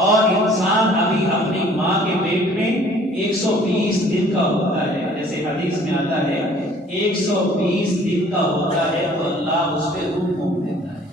اور انسان ابھی اپنی ماں کے پیٹ میں 120 دن کا ہوتا ہے، جیسے حدیث میں آتا ہے 120 دن کا ہوتا ہے تو اللہ اس پہ روح پھونک دیتا ہے۔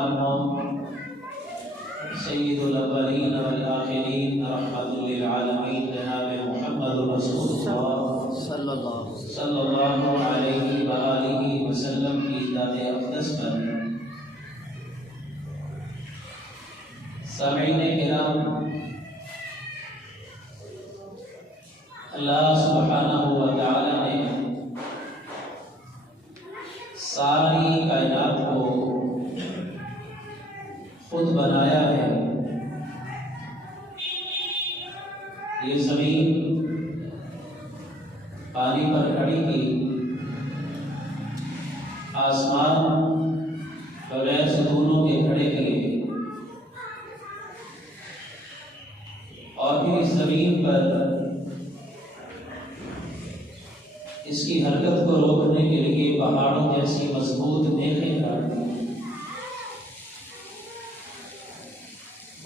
کرام ہوں، سید الاولین والآخرین رحمت للعالمین جناب محمد رسول اللہ صلی اللہ علیہ وآلہ وسلم کی ذات اقدس پر سامعین کرام، اللہ سبحانہ و تعالی نے ساری کائنات کو خود بنایا ہے۔ یہ زمین پانی پر کھڑی کی، آسمان بغیر ستونوں کے کھڑے کیے، اور پھر اس زمین پر اس کی حرکت کو روکنے کے لیے پہاڑوں جیسی مضبوط میخیں کاٹ دی،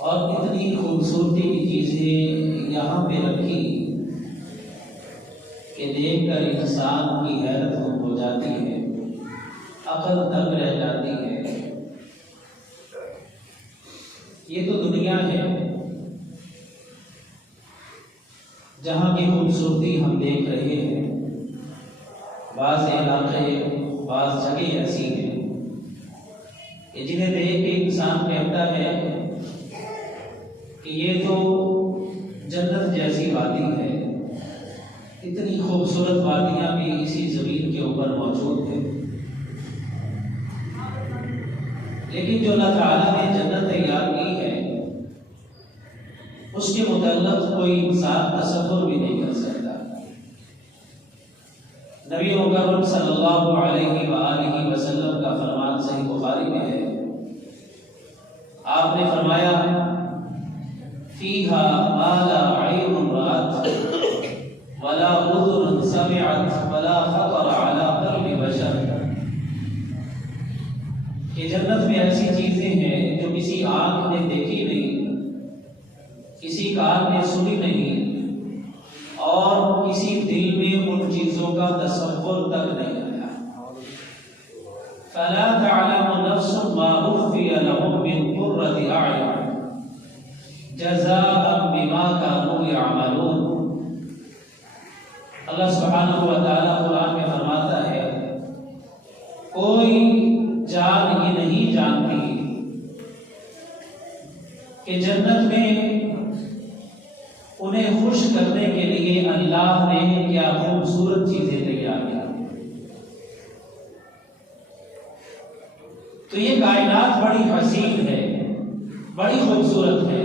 اور اتنی خوبصورتی کی چیزیں یہاں پہ رکھی کہ دیکھ کر انسان کی حیرت ہو جاتی ہے، عقل دنگ رہ جاتی ہے۔ یہ تو دنیا ہے جہاں کی خوبصورتی ہم دیکھ رہے ہیں۔ بعض علاقے، بعض جگہ ایسی ہیں کہ جنہیں دیکھ کے انسان کہتا ہے کہ یہ تو جنت جیسی وادی ہے۔ اتنی خوبصورت وادیاں بھی اسی زمین کے اوپر موجود ہیں، لیکن جو اللہ تعالیٰ نے جنت تیار کی ہے اس کے متعلق کوئی انسان تصور بھی نہیں کر سکتا۔ نبی مکرم صلی اللہ علیہ وآلہ وسلم کا فرمان صحیح بخاری میں ہے، آپ نے فرمایا فیہا ما لا عین رأت ولا اذن سمعت ولا خطر علی قلب بشر، کہ جنت میں ایسی چیزیں ہیں جو کسی آنکھ نے دیکھی نہیں، کسی کان نے سنی نہیں، اور کسی دل میں ان چیزوں کا تصور تک نہیں آیا۔ فَلَا تَعْلَمُ نَفْسٌ مَا أُخْفِيَ لَهُم مِّن قُرَّةِ أَعْيُنٍ جَزَاءً بِمَا كَانُوا يَعْمَلُونَ۔ اللہ سبحانہ و تعالیٰ قرآن میں فرماتا ہے کوئی جان یہ نہیں جانتی کہ جنت میں انہیں خوش کرنے کے لیے اللہ نے کیا خوبصورت چیزیں تیار کی۔ تو یہ کائنات بڑی حسین ہے، بڑی خوبصورت ہے،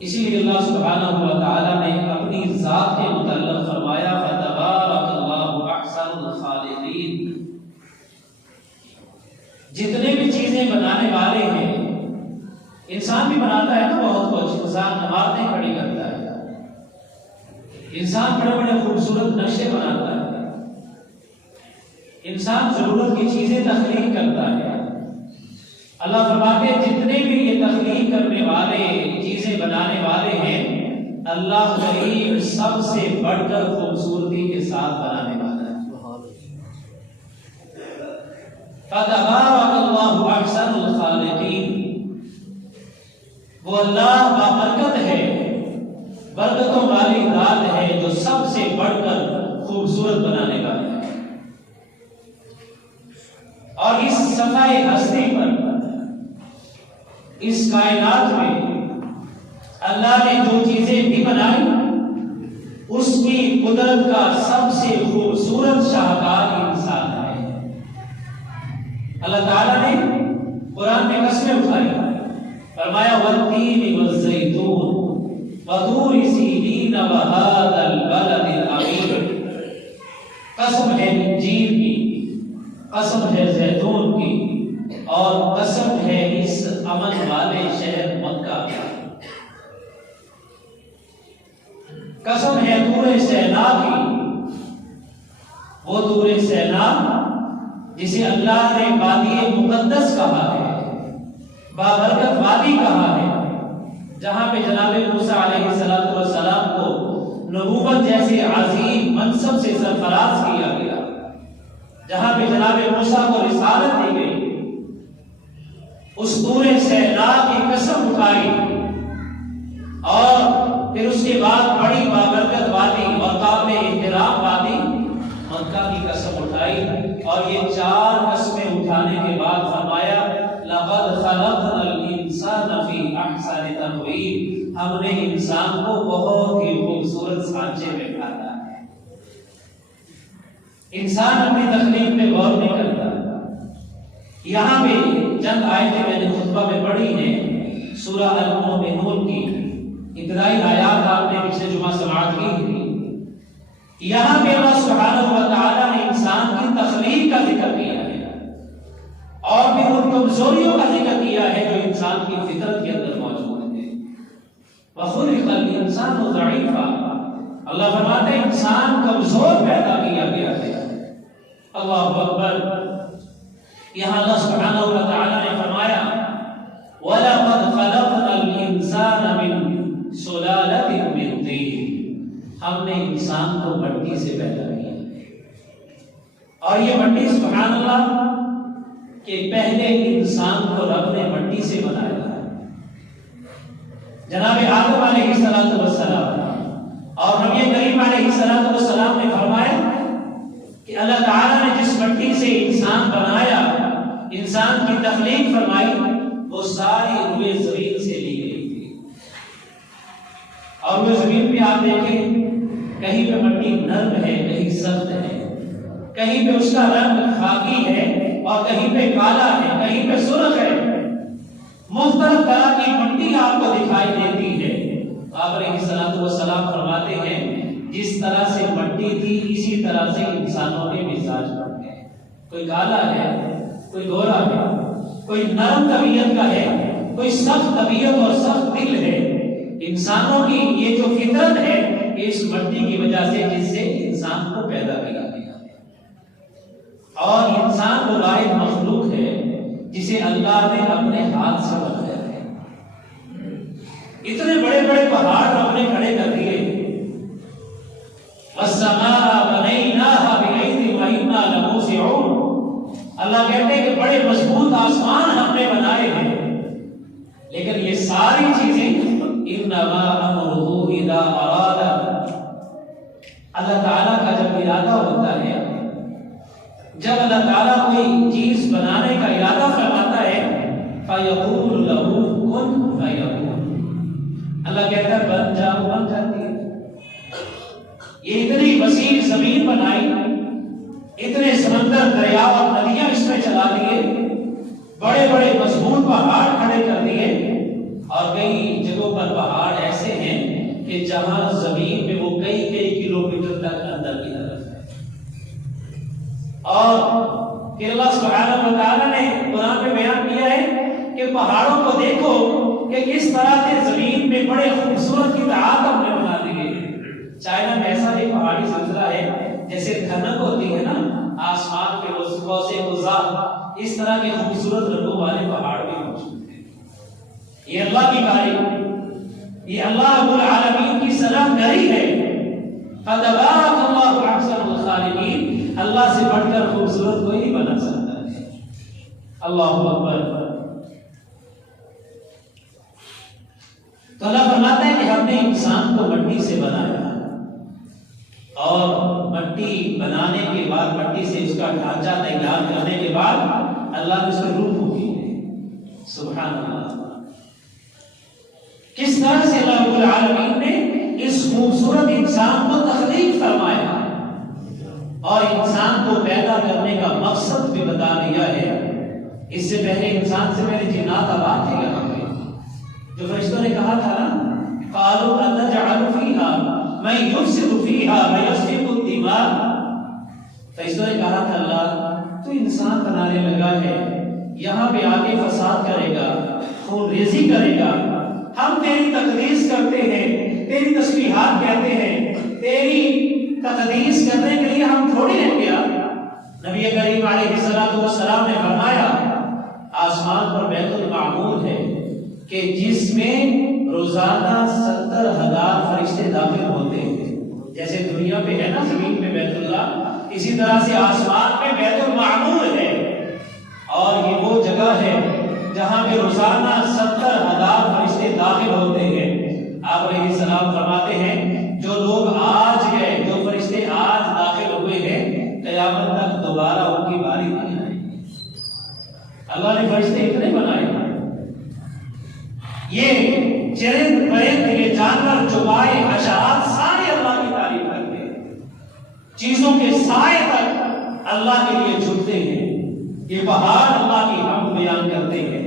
اسی لیے اللہ سبحانہ و تعالیٰ نے اپنی ذات کے متعلق فرمایا فَتَبَارَكَ اللَّهُ أَحْسَنُ الْخَالِقِينَ۔ جتنے بھی چیزیں بنانے والے ہیں، انسان بھی بناتا ہے نا بہت کچھ، انسان عمارتیں کھڑی کرتا ہے، انسان بڑے بڑے خوبصورت نقشے بناتا ہے، انسان ضرورت کی چیزیں تخلیق کرتا ہے۔ اللہ فرماتے ہیں جتنے بھی یہ تخلیق کرنے والے، چیزیں بنانے والے ہیں، اللہ کریم سب سے بڑھ کر خوبصورتی کے ساتھ بنانے والا ہے۔ فَتَبَارَكَ اللَّهُ أَحْسَنُ الْخَالِقِينَ۔ وہ اللہ بابرکت ہے، برکتوں والی ذات ہے جو سب سے بڑھ کر خوبصورت بنانے والا ہے۔ اور اس صفحۂ ہستی پر، اس کائنات میں اللہ نے جو چیزیں بھی بنائی، اس کی قدرت کا سب سے خوبصورت شاہکار انسان ہے۔ اللہ تعالیٰ نے قرآن میں قسمیں اٹھائی، فرمایا والتین والزیتون وطور سینین وہذا البلد الامین۔ قسم ہے انجیر کی، قسم ہے زیتون کی، اور قسم ہے اس امن والے شہر مکہ کی، قسم ہے طور سینا کی، وہ طور سینا جسے اللہ نے وادی مقدس کہا ہے، بابرکت وادی کہا ہے، جہاں پہ جناب موسیٰ علیہ السلام کو نبوت جیسے عظیم منصب سے سرفراز کیا گیا، جہاں پہ جناب موسیٰ کو رسالت دی گئی، اس پورے صحرا کی قسم اٹھائی اور پھر اس کے بعد بڑی بابرکت وادی اور قابل احترام وادی مکہ کی قسم اٹھائی، اور یہ 4 قسمیں اٹھانے کے بعد فرمایا لقد خلقنا الانسان فی احسن تقویم، ہم نے انسان کو بہت ہی خوبصورت سانچے میں ڈھالا ہے۔ انسان اپنی تخلیق میں غور نہیں کرتا۔ یہاں پہ چند آیتیں میں نے خطبہ میں پڑھی ہیں، سورہ المؤمنون کی ابتدائی آیات آپ نے پچھلے جمعہ سماعت کی تھی۔ یہاں پہ اللہ سبحانہ و تعالیٰ نے انسان کی تخلیق کا ذکر کیا ہے اور پھر ان کمزوریوں کا ذکر کیا ہے جو انسان کی فطرت کے اندر موجود ہیں۔ وَخُلِقَ الْإِنسَانُ ضَعِيفًا، اللہ فرماتے ہیں انسان کمزور پیدا کیا گیا ہے۔ اللہ اکبر۔ یہاں اللہ سبحانہ و تعالیٰ نے فرمایا وَلَقَدْ خَلَقْنَا الْإِنسَانَ مِنْ سُلَالَةٍ مِّن طِينٍ، ہم نے انسان کو مٹی سے پیدا کیا، اور یہ مٹی سبحان اللہ کہ پہلے انسان کو رب نے مٹی سے بنایا۔ جناب آدم علیہ السلام اور نبی کریم علیہ السلام نے فرمایا کہ اللہ تعالیٰ نے جس مٹی سے انسان بنایا، انسان کی تخلیق فرمائی، وہ ساری روئے زمین سے لی گئی تھی، اور وہ زمین پہ آپ دیکھیں کہیں پہ مٹی نرم ہے، کہیں سخت ہے، کہیں پہ اس کا رنگ خاکی ہے اور کہیں پہ کالا ہے، کہیں پہ سرخ ہے، مختلف طرح کی مٹی آپ کو دکھائی دیتی ہے۔ آپ علیہ السلام فرماتے ہیں جس طرح سے مٹی تھی اسی طرح سے انسانوں کے مزاج بن گئے، کوئی کالا ہے، کوئی گورا ہے، کوئی نرم طبیعت کا ہے، کوئی سخت طبیعت اور سخت دل ہے۔ انسانوں کی یہ جو فطرت ہے اس مٹی کی وجہ سے جس سے انسان کو پیدا کیا گیا ہے، اور انسان وہ واحد مخلوق ہے جسے اللہ نے اپنے ہاتھ سے بنایا ہے۔ اتنے بڑے بڑے پہاڑ رب نے کھڑے کر دیے، وَالسَّمَاءَ بَنَيْنَاهَا بِأَيْدٍ وَإِنَّا لَمُوسِعُونَ، اللہ کہتے ہیں کہ بڑے مضبوط آسمان ہم نے بنائے ہیں، لیکن یہ ساری چیزیں انما امرہ اذا اراد، اللہ تعالیٰ کا جب ارادہ ہوتا ہے، جب اللہ تعالیٰ کوئی چیز بنانے کا ارادہ فرماتا ہے فَيَقُولُ لَهُ كُن فَيَكُونُ، اللہ کہتا ہے بن جا، بن جاتی ہے۔ یہ اتنی وسیع زمین بنائی، اتنے سمندر، دریا اور ندیاں اس میں چلا دیے، بڑے بڑے مضبوط پہاڑ کھڑے کر دیے، اور کئی جگہوں پر پہاڑ ایسے ہیں کہ جہاں زمین میں وہ کئی کلومیٹر تک اندر کی طرف ہے، اور پھر اللہ سبحانہ و تعالیٰ نے قرآن میں بیان کیا ہے کہ پہاڑوں کو دیکھو کہ کس طرح سے زمین میں بڑے خوبصورت کی تعداد ہم نے بنا دی ہے۔ چائنا میں ایسا ایک پہاڑی سلسلہ ہے جیسے دھنک ہوتی ہے نا آسمان کے سے غزال، اس طرح کے خوبصورت رنگوں والے پہاڑ بھی موجود ہیں۔ یہ اللہ کی کاری، یہ اللہ رب العالمین کی صنعت کاری ہے۔ فَتَبَارَكَ اللَّهُ أَحْسَنُ الْخَالِقِينَ، اللہ سے بڑھ کر خوبصورت کوئی نہیں بنا سکتا ہے۔ اللہ اکبر۔ تو اللہ فرماتا ہے کہ ہم نے انسان کو مٹی سے بنایا، اور مٹی بنانے کے بعد، مٹی سے اس کا ڈھانچہ تیار کرنے کے بعد اللہ نے اس کو روح دی ہے۔ سبحان اللہ، کس طرح سے اللہ رب العالمین نے اس خوبصورت انسان کو تخلیق فرمایا اور انسان کو پیدا کرنے کا مقصد بھی بتا دیا ہے۔ اس سے پہلے انسان سے پہلے جنات آباد تھے یہاں پہ، جو فرشتوں نے کہا تھا نا قالوا أَتَجْعَلُ فِيهَا مَن يُفْسِدُ فِيهَا وَيَسْفِكُ الدِّمَاءَ، فرشتوں نے کہا تھا اللہ تو انسان بنانے لگا ہے، یہاں پہ آگے فساد کرے گا، خون ریزی کرے گا، ہم تیری تقدیس کرتے ہیں، تیری تسبیحات کہتے ہیں، تیری تقدیس کرنے کے لیے ہم تھوڑی ہیں کیا؟ نبی کریم علیہ السلام نے فرمایا آسمان پر بیت المعمور ہے کہ جس میں روزانہ 70,000 فرشتے داخل ہوتے ہیں، جیسے دنیا پہ ہے نا زمین پہ بیت اللہ، اسی طرح سے آسمان میں بیت المعمور ہے، اور یہ وہ جگہ ہے جہاں پہ روزانہ 70,000 فرشتے داخل ہوتے ہیں۔ آپ علیہ السلام فرماتے ہیں جو لوگ آج گئے، جو فرشتے آج داخل ہوئے ہیں، قیامت تک دوبارہ ان کی باری نہیں آئے گی۔ اللہ نے فرشتے اتنے بنائے ہیں، یہ چرند پرند، یہ جانور، چوپائے، حشرات، سارے اللہ کی تعریف کرتے ہیں، چیزوں کے سائے تک اللہ کے لیے جھکتے ہیں، یہ پہاڑ اللہ کی حمد بیان کرتے ہیں،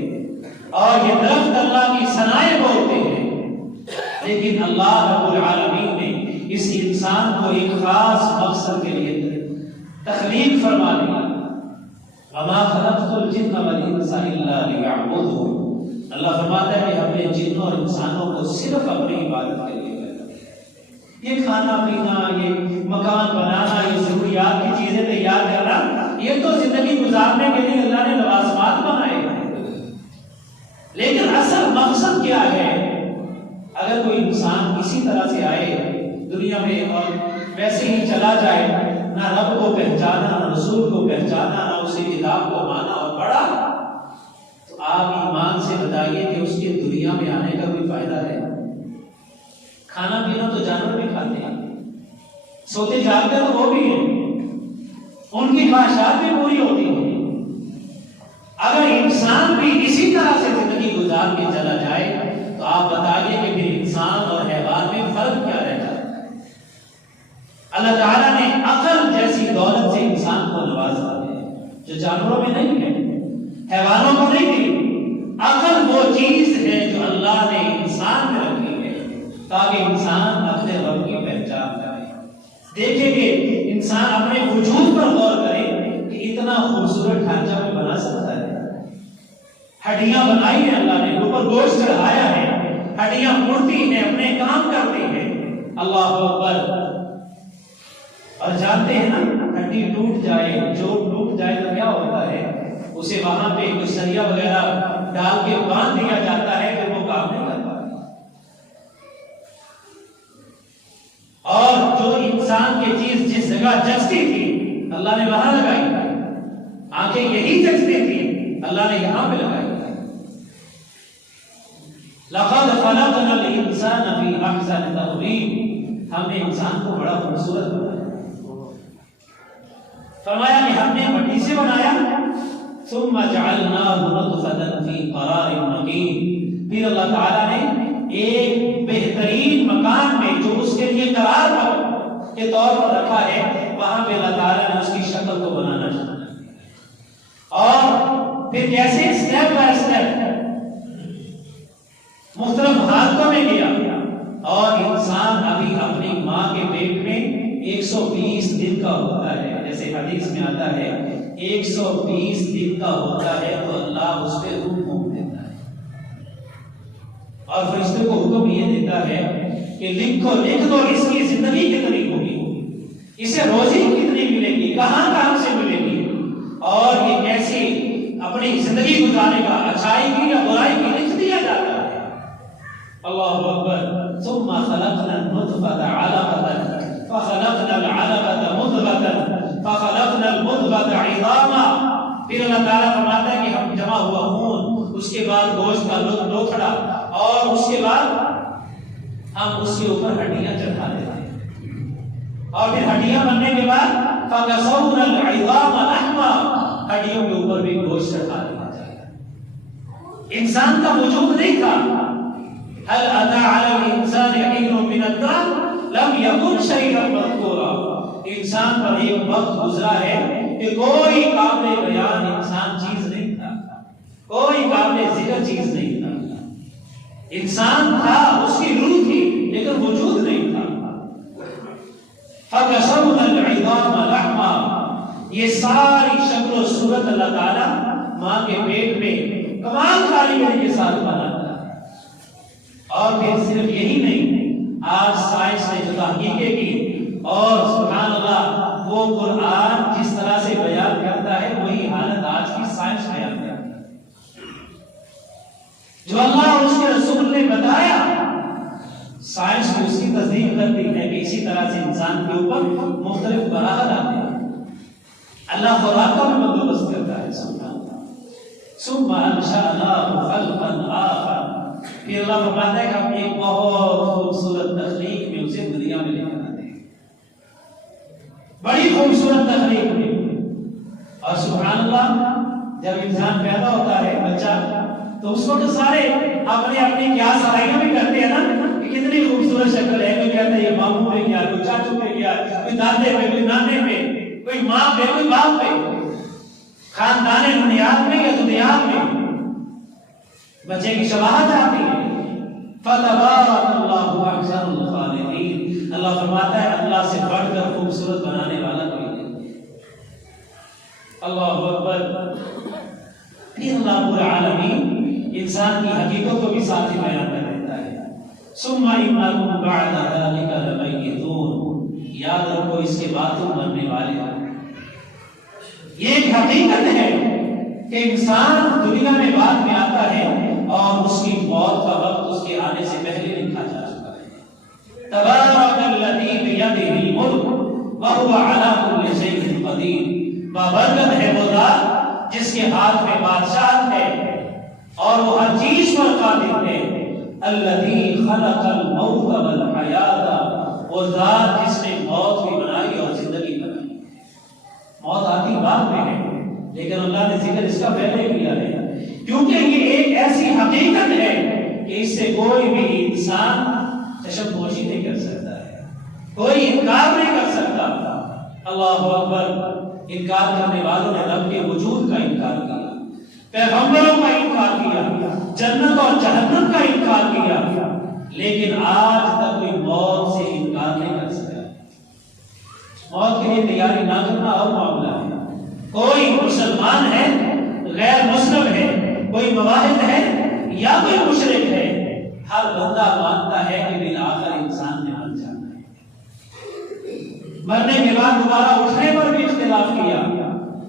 اور یہ درخت اللہ کی ثنائیں بولتے ہیں۔ لیکن اللہ رب العالمین نے اس انسان کو ایک خاص مقصد کے لیے تخلیق فرما دیا۔ وما خلقت الجن والانس الا ليعبدون، اللہ فرماتا ہے کہ ہم نے جنوں اور انسانوں کو صرف اپنی عبادت کے لیے پیدا کیا۔ یہ کھانا پینا، یہ مکان بنانا، یہ ضروریات کی چیزیں تیار کرنا، یہ تو زندگی گزارنے کے لیے اللہ نے لوازمات بنائے ہیں، لیکن اصل مقصد کیا ہے؟ اگر کوئی انسان اسی طرح سے آئے دنیا میں اور ویسے ہی چلا جائے، نہ رب کو پہچانا، نہ رسول کو پہچانا، نہ اسی کتاب کو مانا اور پڑھا، تو آپ ایمان سے بتائیے کہ اس کے دنیا میں آنے کا کوئی فائدہ ہے؟ کھانا پینا تو جانور بھی کھاتے ہیں، سوتے جاگتے تو وہ بھی ہیں، ان کی خواہشات بھی پوری ہوتی ہیں۔ اگر انسان بھی اسی طرح سے زندگی گزار کے چلا جائے تو آپ بتائیے کہ پھر انسان اور حیوان میں فرق کیا رہ جاتا ہے؟ اللہ تعالیٰ نے عقل جیسی دولت سے انسان کو نوازا ہے جو جانوروں میں نہیں ہے، حیوانوں کو نہیں دی۔ عقل وہ چیز ہے جو اللہ نے انسان میں رکھی ہے تاکہ انسان اپنے رب کی پہچان کرے۔ دیکھیں کہ انسان اپنے وجود پر غور کرے کہ اتنا خوبصورت ڈھانچہ میں بنا سکتا ہے۔ ہڈیاں بنائی ہیں اللہ نے، اوپر گوشت چڑھایا ہے، ہڈیاں مڑتی ہیں، اپنے کام کرتی ہیں۔ اللہ اکبر۔ اور جانتے ہیں نا، ہڈی ٹوٹ جائے، جوڑ ٹوٹ جائے تو کیا ہوتا ہے؟ اسے وہاں پہ کوئی سریا وغیرہ ڈال کے باندھ دیا جاتا ہے، پھر وہ کام نہیں کرتا۔ اور جو انسان کی چیز جس جگہ جچتی تھی اللہ نے وہاں لگائی، آنکھیں یہی جچتی تھی اللہ نے یہاں پہ لگائی۔ لقد خلقنا الانسان فی احسن تقویم، ہم نے انسان کو بڑا خوبصورت بنایا۔ فرمایا کہ ہم نے مٹی سے بنایا، ثم جعلناہ نطفۃ فی قرار مکین، پھر اللہ تعالیٰ نے ایک بہترین مکان میں جو اس کے لیے قرار کے طور پر رکھا ہے، وہاں پہ اللہ تعالیٰ نے اس کی شکل کو بنانا چاہا، اور پھر کیسے سٹیپ بائی سٹیپ مختلف حالتوں میں گیا، اور انسان ابھی اپنی ماں کے پیٹ میں 120 دن کا ہوتا ہے، جیسے حدیث میں آتا ہے 120 دن کا ہوتا ہے تو اللہ اس پہ روح پھونک دیتا ہے، اور فرشتے کو حکم یہ دیتا ہے کہ لکھ دو اس کی زندگی کتنی ہوگی، اسے روزی کتنی ملے گی، کہاں سے ملے گی، اور یہ کیسی اپنی زندگی گزارنے کا، اچھائی کی یا برائی کی لکھ دیا جاتا ہے۔ اللہ اکبر۔ ثم خلقنا النطفة علقة فخلقنا العلقة مضغة فخلقنا المضغة عظاما، پھر اللہ تعالیٰ فرماتا ہے کہ ہم جمع ہوا خون، اس کے بعد گوشت کا لوتھڑا، اور اس کے بعد ہم اس کے اوپر ہڈیاں چڑھا دیتے ہیں، اور پھر ہڈیاں بننے کے بعد فَكَسَوْنَا الْعِظَامَ لَحْمًا، ہڈیوں کے اوپر بھی گوشت چڑھا دیا جائے گا۔ انسان کا وجود نہیں تھا۔ هل أتى على الإنسان حين من الدهر لم يكن شيئا مذكورا، انسان پر ایک وقت گزرا ہے کہ کوئی قابل بیان انسان چیز نہیں تھا، کوئی قابل ذکر چیز نہیں تھا۔ انسان تھا، اس کی روح تھی، لیکن وجود نہیں تھا۔ فَكَسَوْنَا الْعِظَامَ لَحْمًا، یہ ساری شکل و صورت اللہ تعالیٰ ماں کے پیٹ میں کمال کاریگری کے ساتھ بناتا ہے۔ اور پھر صرف یہی نہیں، آج سائنس نے جو تحقیقیں کی، اور سبحان اللہ وہ قرآن جس طرح سے بیان کرتا ہے وہی حالت آج کی سائنس بیان کرتا ہے۔ جو اللہ اور اس کے رسول نے بتایا، سائنس بھی اس کی تصدیق کرتی ہے کہ اسی طرح سے انسان کے اوپر مختلف مراحل آتے ہیں۔ اللہ خوراک کا بھی بندوبست کرتا ہے. سبحان اللہ. ثم انشأناه خلقا آخر. پھر اللہ فرماتا ہے کہ ہم ایک بہت خوبصورت تخلیق میں اسے دنیا میں لے کر آتے ہیں, بڑی خوبصورت تخلیق میں. اور سبحان اللہ, جب انسان پیدا ہوتا ہے بچہ, تو اس وقت سارے اپنے اپنی کیا صلاحیتیں بھی کرتے ہیں نا کہ کتنی خوبصورت شکل ہے. کوئی کہتا ہے یہ ماموں پہ کیا, کوئی چاچو پہ کیا, کوئی دادے پہ, کوئی نانے پہ, کوئی ماں پہ, کوئی باپ پہ, خاندان بنیاد میں یا دنیاد میں بچے کی شباہت آتی ہے. فَتَبَارَكَ اللَّهُ أَحْسَنُ الْخَالِقِينَ. اللہ فرماتا ہے اللہ سے بڑھ کر خوبصورت بنانے والا کوئی نہیں. اللہ اکبر. پھر اللہ رب العالمین انسان کی حقیقت کو بھی ساتھ ہی بیان کر دیتا ہے. ثُمَّ إِنَّكُمْ بَعْدَ ذَلِكَ لَمَيِّتُونَ. یاد رکھو اس کے بعد تم مرنے والے ہو. یہ ایک حقیقت ہے کہ انسان دنیا میں بعد میں آتا ہے اور اس کی موت کا وقت اس کے آنے سے پہلے لکھا جا چکا ہے. تبارک الذی بیدہ الملک وہو علی کل شیء قدیر. بابرکت ہے وہ ذات جس کے ہاتھ میں بادشاہت ہے اور وہ ہر چیز پر قادر ہے. الذی خلق الموت والحیات. وہ ذات جس نے موت بھی بنائی اور زندگی بنائی. موت آتی بعد میں ہے لیکن اللہ نے ذکر اس کا پہلے کیا ہے کیونکہ یہ ایک ایسی حقیقت ہے کہ اس سے کوئی بھی انسان چشم پوشی نہیں کر سکتا ہے, کوئی انکار نہیں کر سکتا. اللہ اکبر. انکار کرنے والوں نے رب کے وجود کا انکار کیا, پیغمبروں کا انکار کیا, جنت اور جہنم کا انکار کیا, لیکن آج تک کوئی موت سے انکار نہیں کر سکتا. موت کے لیے تیاری نہ کرنا اور معاملہ ہے. کوئی مسلمان ہے, غیر مسلم ہے, کوئی موحد ہے یا کوئی مشرک ہے, ہر بندہ مانتا ہے کہ بالآخر انسان نے مر جانا ہے. مرنے کے بعد دوبارہ اٹھنے پر بھی اختلاف کیا.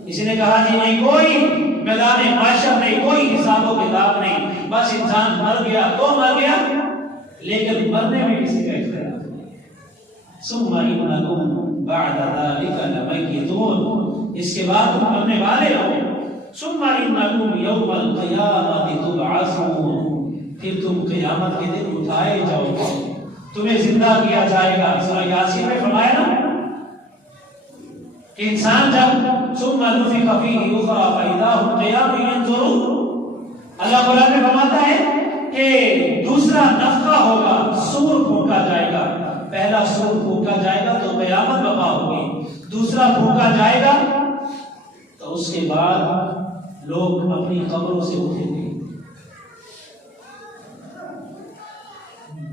کسی نے کہا جی نہیں, کوئی میدان معاشر نہیں, کوئی حساب و کتاب نہیں, بس انسان مر گیا تو مر گیا. لیکن مرنے میں کسی کا اختلاف نہیں. ثم انکم بعد ذلك لمیتون. اس کے بعد تم مرنے والے ہو. ثم انکم یوم القیامۃ تبعثون. پھر تم قیامت کے دن اٹھائے جاؤ گے, تمہیں زندہ کیا جائے گا. سورہ یاسین میں فرمایا نا کہ انسان جب ثم نفخ فیہ اخری فاذا هم قیام ینظرون. اللہ قرآن میں فرماتا ہے کہ دوسرا نفخہ ہوگا, سور پھونکا جائے گا. پہلا سور پھونکا جائے گا تو قیامت برپا ہوگی, دوسرا پھونکا جائے گا تو اس کے بعد لوگ اپنی قبروں سے اٹھیں گے.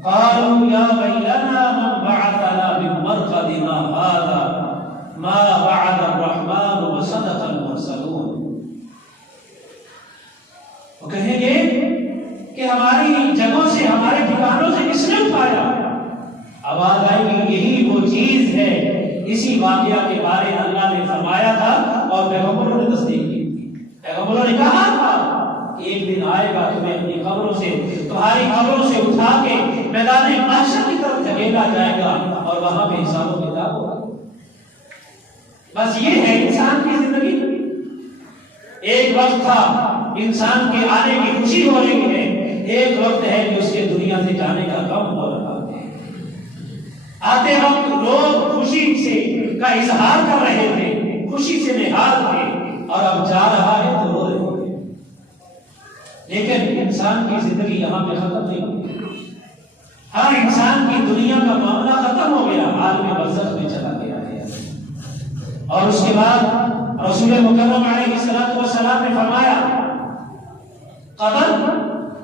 قالوا یا ویلنا من بعثنا من مرقدنا هذا ما وعد الرحمن وصدق المرسلون. وہ کہیں گے کہ ہماری جگہوں سے, ہمارے ٹھکانوں سے کس نے اٹھایا؟ آواز آئے گی یہی وہ چیز ہے, اسی واقعہ کے بارے میں اللہ نے فرمایا تھا اور پیغمبروں نے تصدیق کی تھی. پیغمبروں نے کہا تھا کہ ایک دن آئے گا تمہیں اپنی قبروں سے, تمہاری قبروں سے اٹھا کے میدان محشر کی طرف دھکیلا جائے گا اور وہاں پہ حساب و کتاب ہوگا. بس یہ ہے انسان کی زندگی. ایک وقت تھا انسان کے آنے کی خوشی ہو رہی ہے, ایک وقت ہے کہ اس کے دنیا سے جانے کا غم ہو رہا ہے. آتے وقت لوگ خوشی سے کا اظہار کر رہے تھے, خوشی سے نہال تھے, اور اب جا رہا ہے تو رو رہے تھے. لیکن انسان کی زندگی یہاں پہ ختم نہیں ہوئی. ہر انسان کی دنیا کا معاملہ ختم ہو گیا, عالم برزخ میں چلا گیا ہے. اور اس کے بعد رسول مکرم علیہ الصلوۃ والسلام نے فرمایا قبر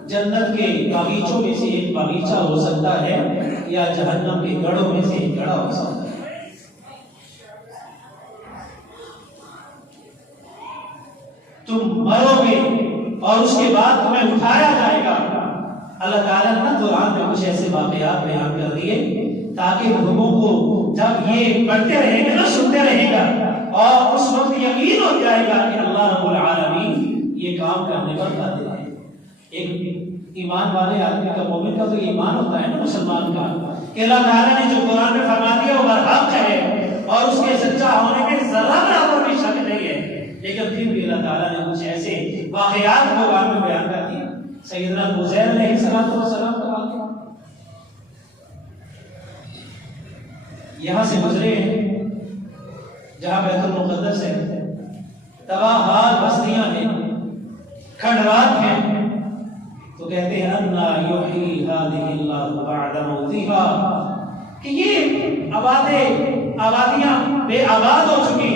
جنت کے باغیچوں میں سے ایک باغیچہ ہو سکتا ہے یا جہنم کے گڑھوں میں سے ایک گڑھا ہو سکتا ہے. تم مرو گے اور اس کے بعد تمہیں اٹھایا جائے گا. اللہ تعالیٰ نے قرآن میں کچھ ایسے واقعات بیان کر دیے تاکہ لوگوں کو جب یہ پڑھتے رہیں گے نا, سنتے رہیں گا, اور اس وقت یقین ہو جائے گا کہ اللہ رب العالمین یہ کام کرنے پر قادر ہے. ایک ایمان والے آدمی کا, مومن کا تو ایمان ہوتا ہے نا مسلمان کا, کہ اللہ تعالیٰ نے جو قرآن میں فرما دیا وہ برحق ہے اور اس کے سچا ہونے میں ذرا برابر بھی شک نہیں لیکن پھر بھی اللہ تعالیٰ نے کچھ ایسے واقعات قرآن میں بیان کر دیے. سیدنا عزیر علیہ السلام کا واقعہ یہاں سے گزرے ہیں جہاں بیت المقدس ہے، تباہ حال بستیاں ہیں، کھنڈرات ہیں، تو کہتے ہیں انا یحیی ھذہ اللہ بعد موتھا، کہ یہ آبادیاں بے آباد ہو چکی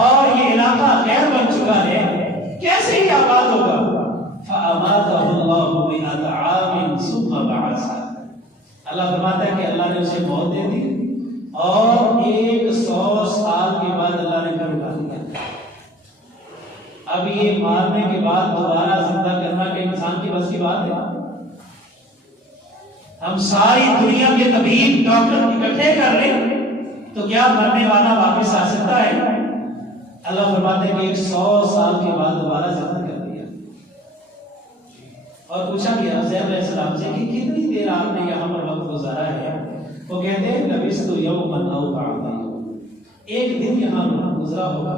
اور یہ علاقہ غیر بن چکا ہے، کیسے ہی آباد ہوگا؟ فَأَمَاتَهُ اللَّهُ مِئَةَ عَامٍ ثُمَّ بَعَثَهُ، اللہ فرماتا ہے کہ اللہ نے اسے موت دے دی اور 100 سال کے بعد اللہ نے پھر اٹھا دیا. اب یہ مارنے کے بعد دوبارہ زندہ کرنا کہ انسان کی بس کی بات ہے؟ ہم ساری دنیا کے طبیب ڈاکٹر اکٹھے کر رہے ہیں تو کیا مرنے والا واپس آ سکتا ہے؟ اللہ فرماتے ہیں کہ 100 سال کے بعد دوبارہ زندہ کر دیا. اور پوچھا گیا عزیر علیہ السلام سے کہ کتنی دیر آپ نے یہاں پر وقت گزارا ہے؟ وہ کہتے ہیں لبثت یوما او بعض یوم، ایک دن یہاں گزرا ہوگا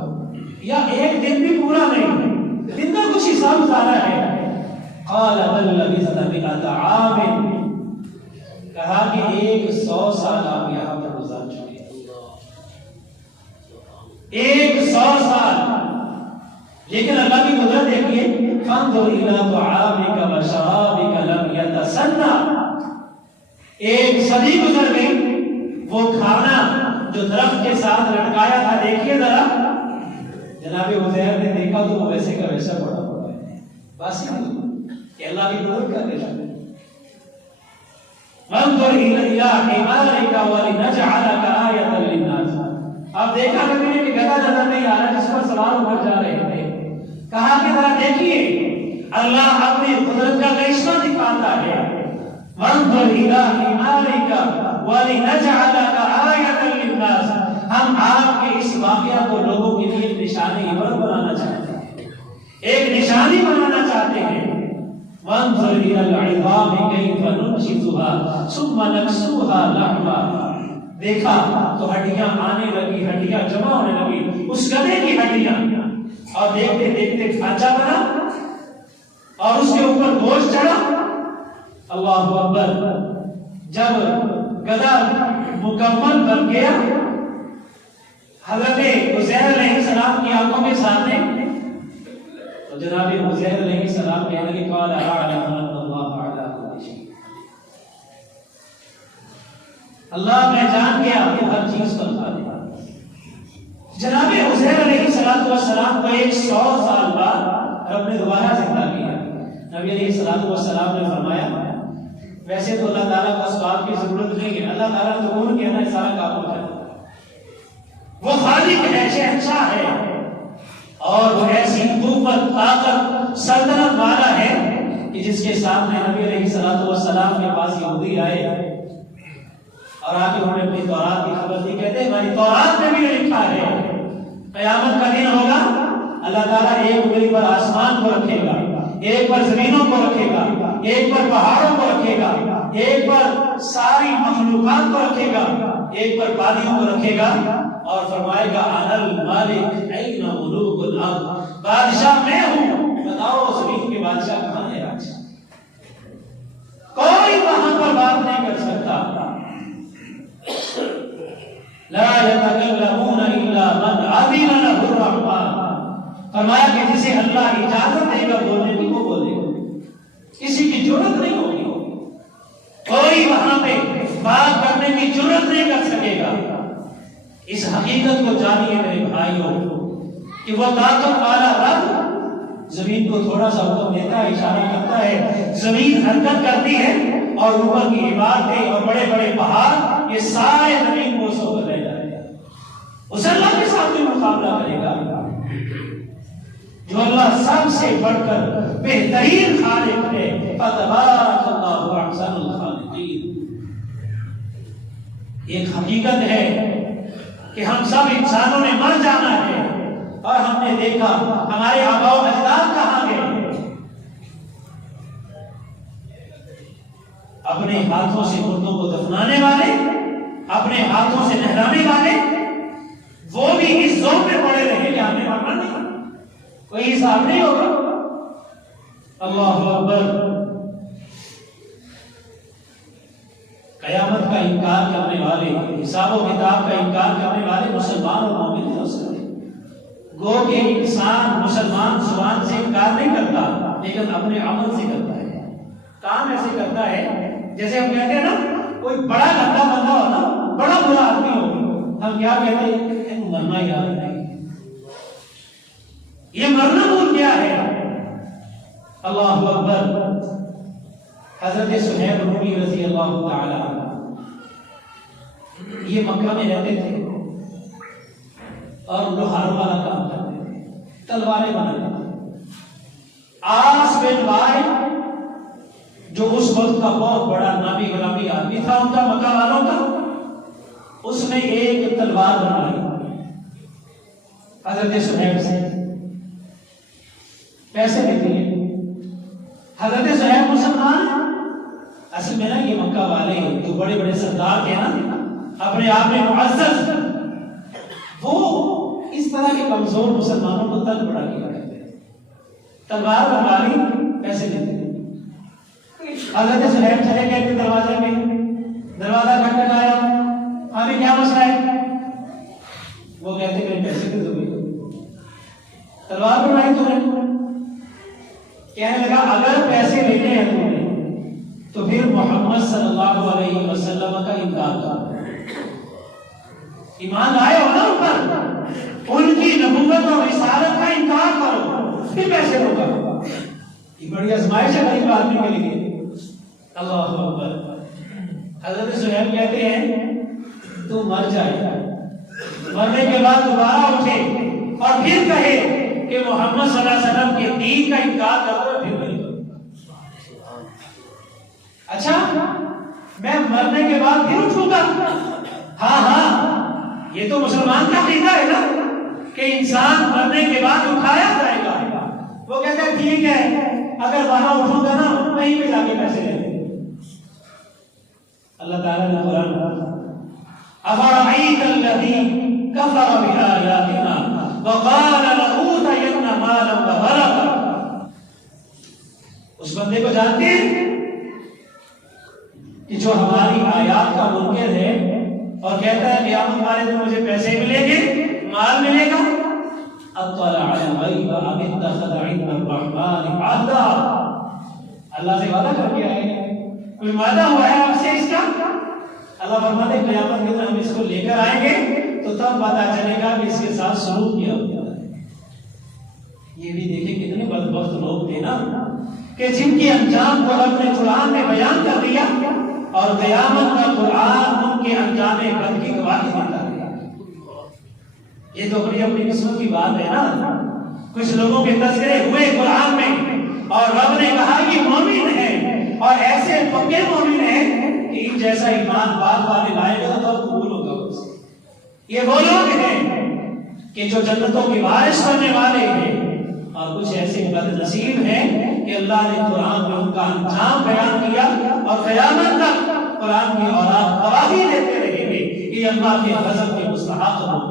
یا ایک دن بھی پورا نہیں، دن کا کچھ حساب گزارا ہے. قال بل لبثت 100 عام، کہا کہ 100 سال آپ یہاں پر گزار چکے ہیں. 100 سال. لیکن اللہ کی قدرت دیکھیے، فانظر الی طعامک وشرابک لم یتسنى، 1 صدی گزر گئی، وہ کھانا جو درخت کے ساتھ لٹکایا تھا دیکھیے ذرا. جناب عزیر نے دیکھا تو وہ ویسے کا ویسا پڑا ہوا ہے. بس کہ اللہ کی قدرت کا دیکھا. منظر الی حمارک ولنجعلک آیۃ للناس، اب دیکھا کبھی نے کہ گدھا نظر نہیں آ رہا جس پر سوار ہو کر جا رہے تھے. کہا کہ ذرا دیکھیے اللہ اپنی قدرت کا کرشمہ دکھاتا ہے. وانظر الی حمارک ولنجعلک آیۃ للناس، ہم آپ کے اس واقعہ کو لوگوں کے لیے نشانی عبرت بنانا چاہتے ہیں، ایک نشانی بنانا چاہتے ہیں. وانظر الی العظام کیف ننشزها ثم نکسوها لحما، دیکھا تو ہڈیاں آنے لگی، ہڈیاں جمع ہونے لگی، اس گدھے کی ہڈیاں، اور دیکھتے دیکھتے کھانچا بنا اور اس کے اوپر گوشت چڑھا. اللہ اکبر. جب گدھا مکمل بن گیا حضرت عزیر علیہ السلام کی آنکھوں کے سامنے، تو جناب عزیر علیہ السلام کہنے لگے قال اعلم ان اللہ علی کل شیء، اللہ میں جان گیا کہ ہر چیز پر قادر. جناب عزیر علیہ السلام کو 100 سال بعد رب نے دوبارہ زندہ کیا. نبی علیہ السلام نے فرمایا ویسے تو اللہ تعالیٰ کو اسباب کی ضرورت نہیں ہے، اللہ تعالیٰ تو کون کہنا ہے سارا کام ہے. وہ خالق ہے، شہنشاہ ہے، اور وہ ایسی قوت طاقت سلطنت والا ہے کہ جس کے سامنے نبی علیہ السلام کے پاس یہودی آئے اور آ کے انہوں نے اپنی تورات کی خبر دی. کہتے ہیں ہماری تورات میں بھی لکھا ہے قیامت کا دن ہوگا، اللہ تعالیٰ ایک انگلی پر آسمان کو رکھے گا، ایک پر زمینوں کو رکھے گا، ایک پر پہاڑوں کو رکھے گا، ایک پر ساری مخلوقات کو رکھے گا، ایک پر وادیوں کو رکھے گا، اور فرمائے گا انا المالک این ملوک الارض، بادشاہ میں ہوں، بتاؤ زمین کے بادشاہ کہاں ہے آج؟ کوئی وہاں پر بات نہیں کر سکتا. لا يتكلمون الا من اذن له الرحمن، فرمایا کہ جسے اللہ اجازت دے گا بولنے کی وہ بولے گا، کسی کی جرات نہیں ہوگی، کوئی وہاں پہ بات کرنے کی جرات نہیں کر سکے گا. اس حقیقت کو جانیے میرے بھائیوں کہ وہ طاقت والا رب زمین کو تھوڑا سا حکم دیتا ہے، اشارہ کرتا ہے، زمین حرکت کرتی ہے اور اوپر کی عمارتیں اور بڑے بڑے پہاڑ یہ سارے زمین کو سو کر رہ جائے گا. اس اللہ کے ساتھ بھی مقابلہ کرے گا جو اللہ سب سے بڑھ کر بہترین خالق ہے. فتبارک اللہ احسن الخالقین. ایک حقیقت ہے کہ ہم سب انسانوں نے مر جانا ہے اور ہم نے دیکھا ہمارے آباء و اجداد کہاں گئے. اپنے ہاتھوں سے مردوں کو دفنانے والے، اپنے ہاتھوں سے نہلانے والے، وہ بھی اس زور میں پڑے رہے کہ ہمیں مرنا نہیں. کوئی حساب نہیں ہوگا. اللہ اکبر. قیامت کا انکار کرنے والے، حساب و کتاب کا انکار کرنے والے مسلمان اور مومن نہیں ہو سکتے. گو کہ انسان مسلمان زبان سے انکار نہیں کرتا لیکن اپنے عمل سے کرتا ہے. کام ایسے کرتا ہے جیسے ہم کہتے ہیں نا کوئی بڑا گندا بندہ ہو نا، بڑا برا آدمی ہو، ہم کیا کہتے ہیں مرنا یاد نہیں. یہ مرنا بھول گیا ہے. اللہ اکبر. حضرت سہیب رومی رضی اللہ تعالی عنہ یہ مکہ میں رہتے تھے اور لوہاروں والا کام کرتے تھے، تلواریں بناتے تھے. عاص بن وائل جو اس وقت کا بہت بڑا نامی غلامی آدمی تھا ان کا، مکہ والوں کا، اس نے ایک تلوار بنوائی حضرت سہیب سے، پیسے دے دیے. حضرت سہیب مسلمان، اصل میں نا یہ مکہ والے جو بڑے بڑے سردار تھے نا، اپنے آپ میں معزز، وہ اس طرح کے کمزور مسلمانوں کو تنگ بڑا کیا کرتے ہیں. تلوار بنوا لی، پیسے دیتے. حضرت سہیب چلے گئے تھے دروازے میں، دروازہ کھٹکھٹایا، ہمیں کیا مسئلہ ہے؟ وہ کہتے ہیں پیسے دے دو. تلوار بنوائی تو نے. کہنے لگا اگر پیسے لینے ہیں تم نے تو پھر محمد صلی اللہ علیہ وسلم کا انکار کرو. ایمان لائے ہو نا اوپر، ان کی نبوت اور رسالت کا انکار کرو، پھر پیسے دو کرو. یہ بڑی آزمائش ہے غریب آدمی کے لیے. اللہ اکبر. حضرت سہیب کہتے ہیں تو مر جائے، مرنے کے بعد دوبارہ اٹھے اور پھر کہے کہ محمد صلی اللہ علیہ وسلم کے دین کا انکار کر دو، پھر نہیں کرو. اچھا میں مرنے کے بعد پھر اٹھوں گا؟ ہاں ہاں، یہ تو مسلمان کا عقیدہ ہے نا کہ انسان مرنے کے بعد اٹھایا جائے گا. وہ کہتا ہے ٹھیک ہے، اگر وہاں اٹھوں گا نا وہیں پہ جا کے پیسے لے لیں. اللہ تعالیٰ نے قرآن افرأیت الذی کفر بآیاتنا وقال لأوتین مالا وولدا. اس بندے کو جانتے ہیں کہ جو ہماری آیات کا منکر ہے اور کہتا ہے قیامت والے دن مجھے پیسے ملیں گے، مال ملے گا. اطلع الغیب ام اتخذ عند الرحمن عہدا. اللہ سے وعدہ کر کے آئے ہیں، کوئی وعدہ ہوا ہے آپ سے اس کا؟ اللہ فرماتے ہیں قیامت کے دن ہم اس کو لے کر آئیں گے تو تب پتہ چلے گا کہ اس کے ساتھ سلوک کیا ہوتا ہے. یہ بھی دیکھیں کتنے بدبخت لوگ تھے نا کہ جن کے انجام کو رب نے قرآن میں بیان کر دیا اور قیامت کا قرآن ان کے انجام بد کی گواہی دیتا ہے. یہ تو اپنی اپنی قسمت کی بات ہے نا. کچھ لوگوں کے تذکرے ہوئے قرآن میں اور رب نے کہا یہ مومن ہیں اور ایسے پکے مومن ہیں کہ ان جیسا ایمان بات والے لائے گا تو قبول ہوگا. یہ وہ لوگ ہیں کہ جو جنتوں کی بارش کرنے والے ہیں، اور کچھ ایسے بد نصیب ہیں کہ اللہ نے قرآن میں ان کا انجام بیان کیا اور قیامت تک قرآن کی اولاد گواہی دیتے رہیں گے کہ اللہ کے غضب کے مستحق ہوتے.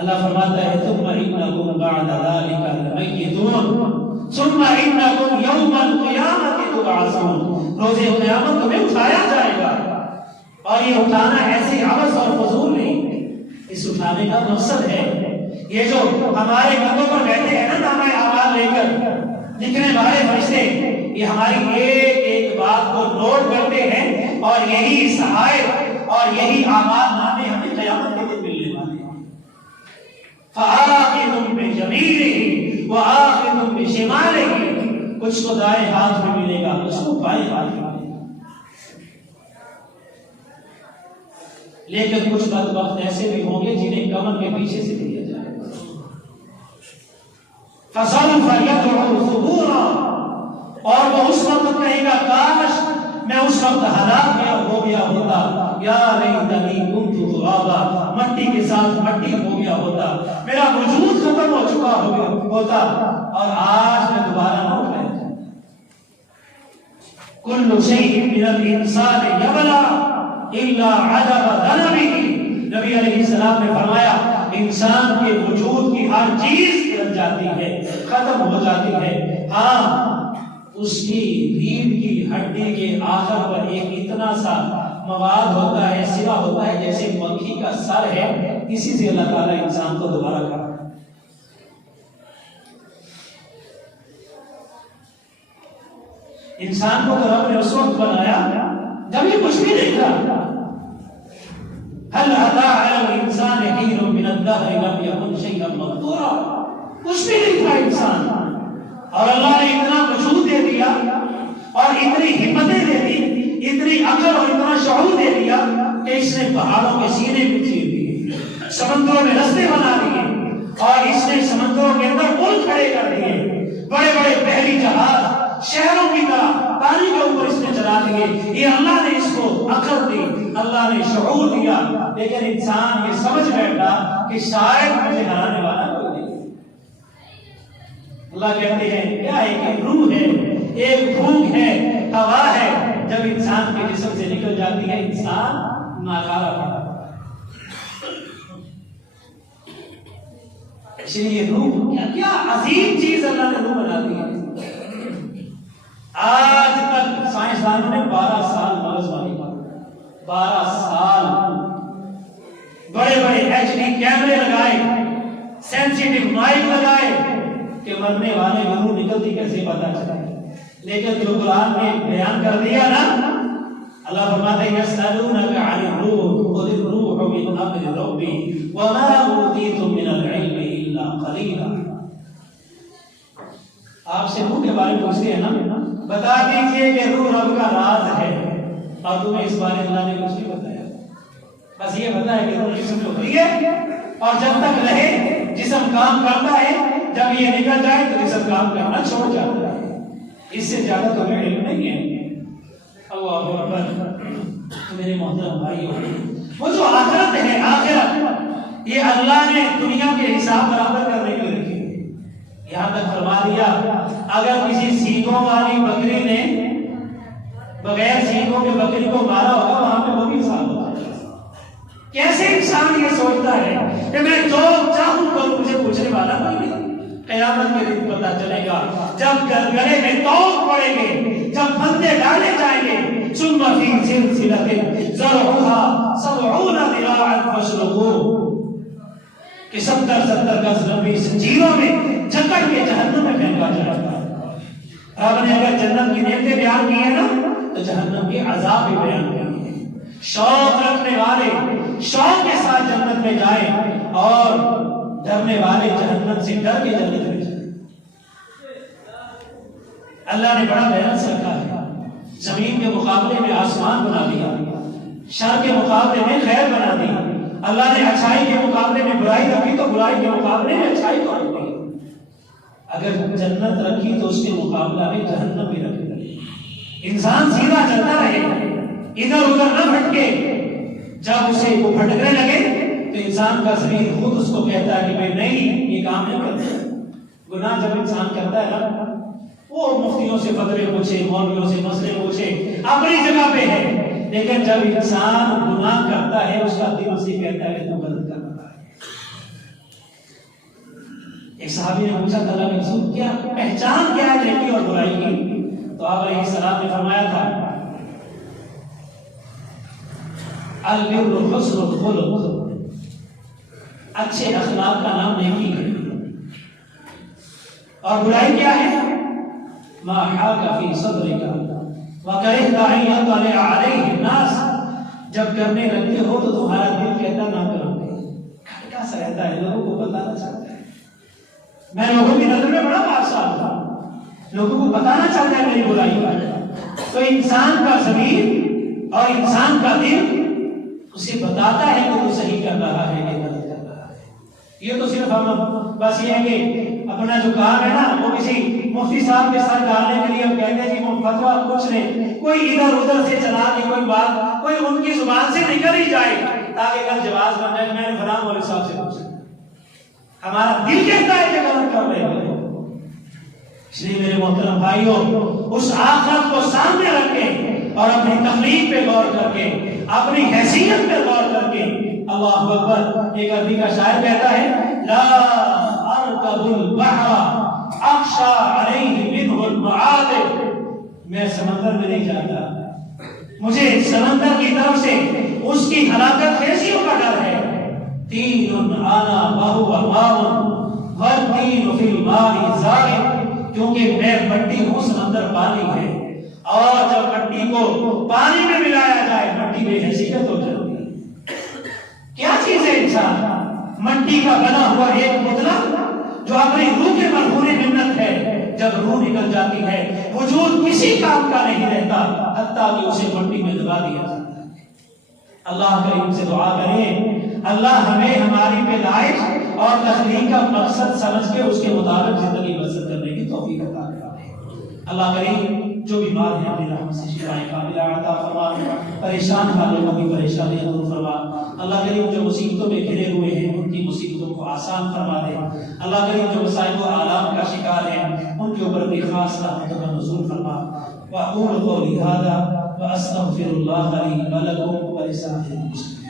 اللہ فرماتا ہے ثم انکم بعد ذلک لمیتون ثم انکم یوم القیامۃ تبعثون. روز قیامت تمہیں اٹھایا جائے گا، اور یہ اٹھانا ایسے عبث اور فضول نہیں. اس اٹھانے کا مقصد ہے یہ جو ہمارے کندھوں پر بیٹھے ہیں نا نامہ اعمال لے کر، لکھنے والے فرشتے، یہ ہماری ایک ایک بات کو نوٹ کرتے ہیں اور یہی صحائف اور یہی اعمال نامے ہمیں قیامت کے دن ملنے والے ہیں. فآخذ بجمیلہ وآخذ بشمالہ. کچھ کو دائیں ہاتھ میں ملے گا، کچھ کو بائیں ہاتھ میں ملے گا. لیکن کچھ بدبخت ایسے بھی ہوں گے جنہیں کمر کے پیچھے سے دیا جائے گا. فسوف يدعو ثبورا. اور وہ اس وقت کہے گا کاش میں اس وقت ہلاک ہو گیا ہوتا، یا لیتنی کنت ترابا، مٹی کے ساتھ مٹی ہو گیا ہوتا، میرا وجود ختم ہو چکا ہوتا اور آج میں دوبارہ نہ اٹھایا جاتا. کل شیء من الانسان یبلا الا عجب ذنبہ نبی علیہ السلام نے فرمایا انسان کے وجود کی ہر چیز گر جاتی ہے، ختم ہو جاتی ہے، ہاں اس کی ریڑھ کی ہڈی کے آخر پر ایک اتنا سا مواد ہوتا ہے، سرا ہوتا ہے جیسے مکھی کا سر ہے، اسی سے اللہ تعالیٰ انسان کو دوبارہ کرتا ہے۔ انسان کو تو رب نے اس وقت بنایا جب یہ کچھ بھی نہیں تھا۔ هل أتى على الإنسان حين من الدهر لم يكن شيئا مذكورا، کچھ بھی نہیں تھا انسان، اور اللہ نے اتنا وجود دے دیا اور اتنی ہمتیں دے دی، اتنی عقل اور اتنا شعور دے دیا کہ اس نے پہاڑوں کے سینے بھی چیر دیے، سمندروں میں رستے بنا دیے، اور اس نے سمندروں کے اندر پل کھڑے کر دیے، بڑے بڑے بحری جہاز شہروں کی طرح پانی کے اوپر اس نے چلا دیے۔ یہ اللہ نے اس کو عقل دی، اللہ نے شعور دیا، لیکن انسان یہ سمجھ بیٹھا کہ شاید مجھے ہرانے والا کوئی نہیں۔ اللہ کہتے ہیں کیا ایک روح ہے، ایک بھوک ہے، ہوا ہے، جب انسان کے جسم سے نکل جاتی ہے انسان ناکارہ پڑتا ہے۔ اس لیے روح کیا عظیم چیز اللہ نے روح بنا دی ہے۔ آج تک سائنسدانوں نے 12 سال مغز ماری، 12 سال بڑے بڑے ایچ ڈی کیمرے لگائے، سینسیٹیو مائک لگائے کہ مرنے والے کی روح نکلتی کیسے پتا چلے، لیکن جو قرآن نے بیان کر دیا نا، اللہ فرماتے ہیں یسألونک عن الروح قل الروح من امر ربی وما اوتیتم من العلم الا قلیلا۔ آپ سے روح کے بارے میں پوچھتے ہیں نا، بتا دیجئے کہ روح رب کا راز ہے، اور تمہیں اس بارے اللہ نے کچھ نہیں بتایا، بس یہ بتایا کہ روح جسم میں ہوتی ہے اور جب تک رہے جسم کام کرتا ہے، جب یہ نکل جائے تو جسم کام کرنا چھوڑ جاتا ہے، اس سے زیادہ تمہیں علم نہیں ہے۔ اللہ اکبر۔ میرے محترم بھائیو، وہ جو آخرت ہے، آخرت یہ اللہ نے دنیا کے حساب برابر کرنے کے لیے رکھی ہے۔ یہاں تک فرما دیا اگر کسی سینگوں والی بکری نے بغیر سینگوں کے بکری کو مارا ہوگا وہاں پہ وہ بھی حساب ہوتا ہے۔ کیسے انسان یہ سوچتا ہے کہ میں جو چاہوں کروں، مجھے پوچھنے والا کوئی نہیں۔ قیامت کے دن پتہ چلے گا جب گلے میں توق پڑیں گے، جب پھندے ڈالے جائیں گے، ثم فی سلسلۃ ذرعها 70 ذراعا فاسلکوہ، کہ 70 گز لمبی زنجیروں میں جکڑ کے جہنم میں پھینکا جائے گا۔ رب نے اگر جنت کی نعمتیں بیان کی ہیں نا تو جہنم کے عذاب بھی بیان کیے ہیں۔ شوق رکھنے والے شوق کے ساتھ جنت میں جائیں، اور ڈرنے والے جہنم سے ڈر کے جنت میں جائیں۔ اللہ نے بڑا بیلنس رکھا ہے، زمین کے مقابلے میں آسمان بنا دیا، شر کے مقابلے میں خیر بنا دی۔ اللہ نے اچھائی کے مقابلے میں برائی رکھی تو برائی کے مقابلے میں اچھائی کو رکھ دی۔ اگر جنت رکھی تو اس کے مقابلہ میں جہنم بھی رکھ دی۔ انسان سیدھا چلتا رہے، ادھر ادھر نہ بھٹکے۔ جب اسے وہ بھٹکنے لگے تو انسان کا ضمیر خود اس کو کہتا ہے کہ بھائی نہیں، یہ کام نہیں کرتا۔ گناہ جب انسان کرتا ہے نا، وہ مفتیوں سے فتوے پوچھے، مولویوں سے مسئلے پوچھے، اپنی جگہ پہ ہے، لیکن جب انسان گناہ کرتا ہے اس کا دل اسے کہتا ہے کہ تو غلط کر رہا ہے۔ ایک صحابی نے پوچھا اللہ کے رسول کیا پہچان کیا ہے نیکی اور برائی کی؟ تو آپ علیہ السلام نے فرمایا تھا البر حسن الخلق، اچھے اخلاق کا نام نیکی ہے، اور برائی کیا ہے؟ ما حاک فی صدرک وکرہت ان یطلع علیہ الناس، جب کرنے لگتے ہو تو تمہارا دل کہتا نہ کرو، کھٹکا سا رہتا ہے، لوگوں کو بتانا چاہتا ہے میں لوگوں کی نظر میں بڑا بادشاہ تھا، لوگوں کو بتانا چاہتا ہے میری برائی پر۔ تو انسان کا ضمیر اور انسان کا دل اسے بتاتا ہے کہ وہ صحیح کر رہا ہے کہ غلط کر رہا ہے۔ یہ تو صرف ہم بس یہ ہے کہ اپنا جو کام ہے نا وہ کسی مفتی صاحب کے ساتھ ڈالنے کے لیے ہم کہتے ہیں جی وہ فتویٰ کچھ نہیں، کوئی ادھر ادھر سے چلا دی کوئی بات، کوئی ان کی زبان سے نکل ہی جائے تاکہ کل جواز بن جائے میں نے فلاں مولوی صاحب سے پوچھا، ہمارا دل کہتا ہے کہ غلط کر رہے ہو۔ اس لیے میرے محترم بھائیوں، اس آخرت کو سامنے رکھ کے اور اپنی تخلیق پہ غور کر کے، اپنی حیثیت پہ غور کر کے اللہ اکبر. ایک عربی کا شاعر کہتا ہے لا ارکب البحر اخشى علیہ منہ المعاطب. میں سمندر میں نہیں جاتا، مجھے سمندر کی طرف سے اس کی ہلاکت کیسیوں کا ڈر ہے. تین انا وهو ماء والتین فی الماء زائد. کیونکہ میں مٹی ہوں، سمندر پانی ہے، اور جب مٹی کو پانی میں ملایا جائے مٹی بے حیثیت ہو جاتی ہے. کیا چیز ہے انسان؟ مٹی کا بنا ہوا ایک پتلا جو اپنی روح کے مرہون منت ہے. جب روح نکل جاتی ہے وجود کسی کام کا نہیں رہتا، حتیٰ کہ اسے مٹی میں دبا دیا جاتا ہے. اللہ کریم سے دعا کریں اللہ ہمیں ہماری پیدائش اور تخلیق کا مقصد سمجھ کے اس کے مطابق زندگی بسر کرنے کی توفیق عطا فرمائے. اللہ کریم جو بیمار ہیں اپنی رحمت سے شفائیں کاملہ عطا فرما، پریشان حالوں کی پریشانیاں دور فرما. اللہ کریم جو مصیبتوں میں گھرے ہوئے ہیں ان کی مصیبتوں کو آسان فرما دے. اللہ کریم جو مسائل و آلام کا شکار ہیں ان کے اوپر بھی خاص رحمتوں کا نزول فرما. وأقول قولي هذا وأستغفر الله لي ولكم ولسائر المسلمين.